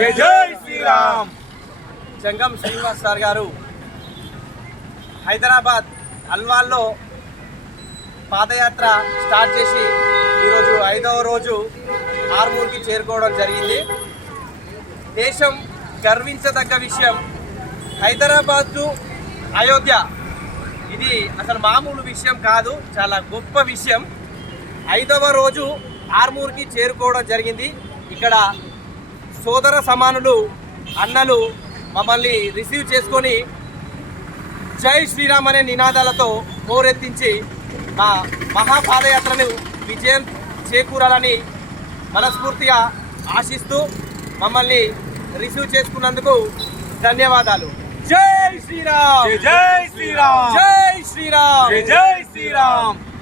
జై శ్రీరామ్. జంగం శ్రీనివాస్ సార్ గారు హైదరాబాద్ అల్వాల్లో పాదయాత్ర స్టార్ట్ చేసి ఈరోజు ఐదవ రోజు ఆర్మూర్కి చేరుకోవడం జరిగింది. దేశం గర్వించదగ్గ విషయం హైదరాబాద్ టు అయోధ్య. ఇది అసలు మామూలు విషయం కాదు చాలా గొప్ప విషయం. ఐదవ రోజు ఆర్మూర్కి చేరుకోవడం జరిగింది. ఇక్కడ సోదర సమానులు అన్నలు మమ్మల్ని రిసీవ్ చేసుకొని జై శ్రీరామ్ అనే నినాదాలతో హోరెత్తించి మా మహాపాదయాత్రను విజయం చేకూరాలని మనస్ఫూర్తిగా ఆశిస్తూ మమ్మల్ని రిసీవ్ చేసుకున్నందుకు ధన్యవాదాలు. జై శ్రీరామ్! జై శ్రీరామ్! జై శ్రీరామ్! జై శ్రీరామ్!